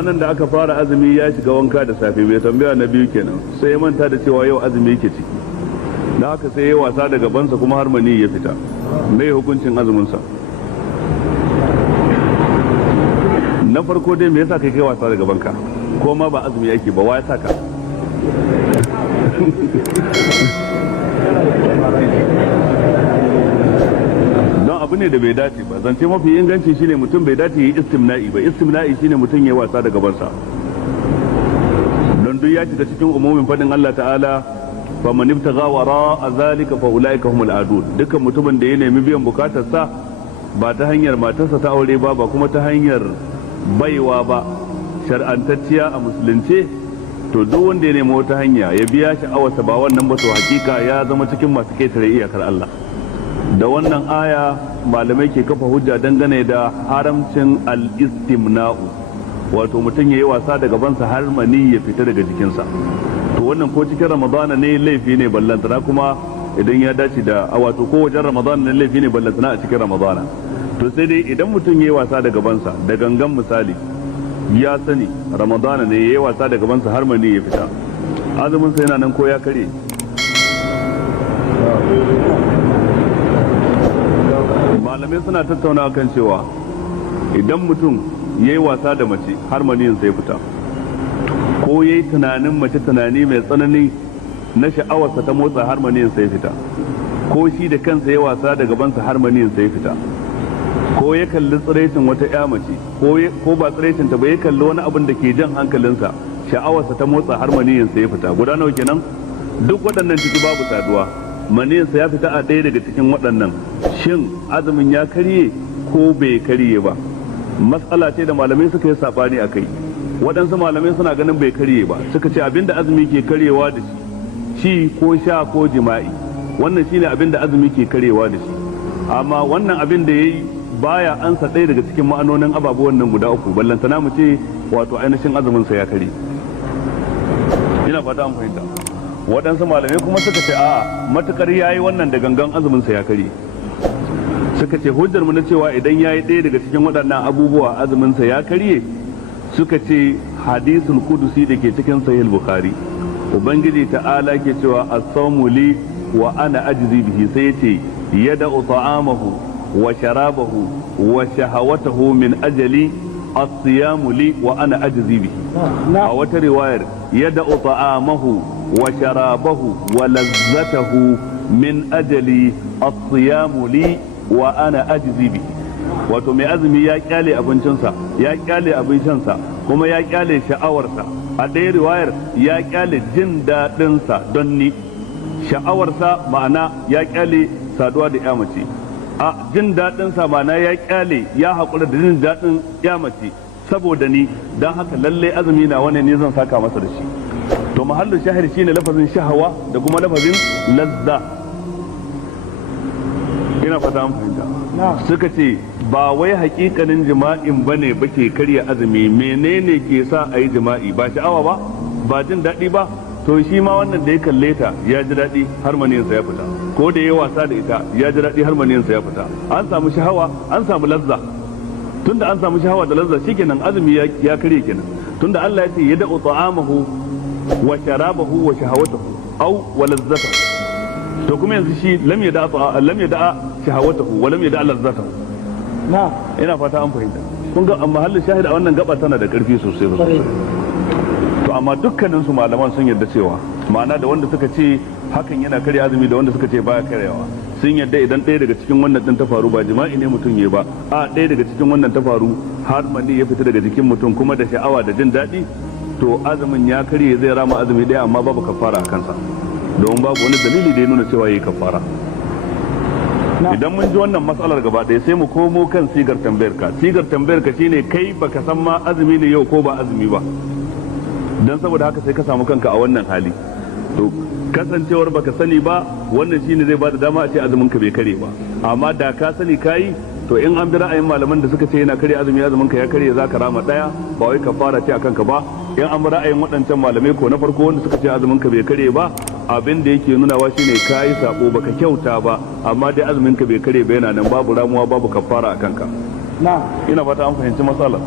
ranar da aka fara azumi ya shiga wanka da safe bai tambaya na biyu kenan sai ya manta da cewa yau azumi yake ciki da haka sai ya wasa da gabansa kuma har mani ya fita mai hukuncin azuminsa. Na farko dai me yasa kai wasa da gabanka ko ma ba azumi yake ba wa ya saka don abu ne da bai dace ba. Zance mafi inganci shine mutum bai dace yi istimna'i ba. Istimna'i shine mutum ya wasa da gabansa don duk ya shiga cikin umumin fadin Allah ta'ala fa man ibtagha wara zalika fa ulaika humul adun. Dukkan mutumin da ya nemi biyan bukatarsa ba ta hanyar matarsa ta aure ba ba kuma ta hanyar baiwa ba shar'antacciya a musulunce, to duk wanda ya nemi wata hanya ya biya sha'awarsa ba wannan ba to hakika ya zama cikin masu ketare iyakar Allah. Da wannan aya malamai ke kafa hujja dangane da haramcin al-istimna'u, wato mutum ya yi wasa da gabansa har mani ya fita daga jikinsa. To wannan ko cikin ramadana ne laifi ne ballantana kuma idan ya dace da wato ko wajen ramadana ne laifi ne ballantana a cikin ramadana. To sai dai idan mutum ya yi wasa da gabansa da gangan misali ya sani ramadana ne ya yi wasa da gabansa har mani ya fita, azuminsa yana nan ko ya kare? Malamai suna tattauna kan cewa idan mutum ya yi wasa da mace har maniyinsa ya fita, ko ya yi tunanin mace tunani mai tsanani na sha'awarsa ta motsa har maniyinsa ya fita, ko shi da kansa ya wasa da gabansa har maniyinsa ya fita, ko ya kalli tsiraicin wata ya mace ko ba tsiraicin ta ba ya kalli wani abin da ke jan hankalinsa sha'awarsa ta motsa har maniyinsa ya fita, guda nawa kenan? Duk waɗannan ciki babu saduwa, maniyinsa ya fita a ɗaya daga cikin waɗannan, shin azumin ya karye ko bai karye ba? Matsala ce da malamai suka yi sabani a kai. Waɗansu malamai suna ganin bai karye ba, suka ce abinda azumi ke karyewa da shi ko sha ko jima'i, wannan shine abinda azumi ke karyewa da shi. Amma wannan abin da yayi baya ansa ɗaya daga cikin ma'anonin ababuwan nan guda uku, ballantana mu ce wato ainihin azumin sa ya karye. Ina fata an fahimta. Waɗansu malamai kuma suka ce a'a matukar yayi wannan da gangan azumin sa ya karye. Suka ce hujjar mu na cewa idan yayi ɗaya daga cikin waɗannan abubuwa azumin sa ya karye, suka ce hadisul qudusi da ke cikin sahih bukhari, ubangiji ta'ala ke cewa as-sawmu li wa ana ajzi bihi, sai yace yada'u ta'amahu wa sharabahu wa shahawatahu min ajali as-siyamu li wa ana ajzi bihi. A wata riwayar yada'u ta'amahu wa sharabahu wa lazzatahu min ajali as-siyamu li wa ana ajzi bihi. Wato mai azumi ya kyale abincinsa, ya kyale abin shansa, kuma ya kyale sha'awarsa. A ɗaya riwayar ya kyale jin daɗinsa don ni. Sha'awarsa ma'ana ya kyale saduwa da ya mace, a jin daɗinsa ma'ana ya kyale ya haƙura da jin daɗin ya mace saboda ni, don haka lalle azumi na wani ne zan saka masa da shi. To mahallin shahir shine lafazin shahawa da kuma lafazin lazza. Ina fata an fahimta. Suka ce ba wai hakikanin jima'in bane ke karya azumi, menene ke sa a yi jima'i? Ba sha'awa ba, ba jin daɗi ba. To shi ma wannan da ya kalle ta ya ji daɗi har maniyinsa ya fita, ko da ya wasa da ita ya ji daɗi har maniyinsa ya fita. An samu shahawa, an samu lazza. Tunda an samu shahawa da lazza shikenan azumi ya karye kenan. Tunda Allah ya ce ya da'u ta'amahu wa sharabahu wa shahawatahu aw wa lazzatahu. To kuma yanzu shi lam yada'a shahawatahu wa lam yada'a lazzatahu. Ina fata an fahimta. Kun ga amma halin shahid a wannan gaba tana da karfi sosai sosai. To amma dukkanin su malaman sun yarda cewa ma'ana da wanda suka ce hakan yana karya azumi da wanda suka ce baya karyawa, sun yarda idan ɗaya daga cikin wannan din ta faru ba jima'i ne mutum ya ba, a ɗaya daga cikin wannan ta faru har mani ya fita daga jikin mutum kuma da sha'awa da jin daɗi, to azumin ya karye zai rama azumi ɗaya amma babu kafara a kansa, domin babu wani dalili da ya nuna cewa yayi kafara. Idan mun ji wannan matsalar gaba ɗaya sai mu komo kan sigar tambayar ka. Sigar tambayar ka shine kai baka san ma azumi ne yau ko ba azumi ba, dan saboda haka sai ka samu kanka a wannan hali. To kasancewar baka sani ba wannan shine zai bada dama a ce azumin ka bai kare ba, amma da ka sani kayi to in an bi ra'ayin malaman da suka ce yana kare azumi, azumin ka ya kare, zaka rama ɗaya ba wai kafara ce akan ka ba. In an bi ra'ayin waɗancan malamai ko na farko wanda suka ce azumin ka bai kare ba, abin da yake nunawa shine kayi sako baka kyauta ba, amma dai azumin ka bai kare ba, yana nan babu ramuwa babu kafara akan ka. Ina fata an fahimci matsalar.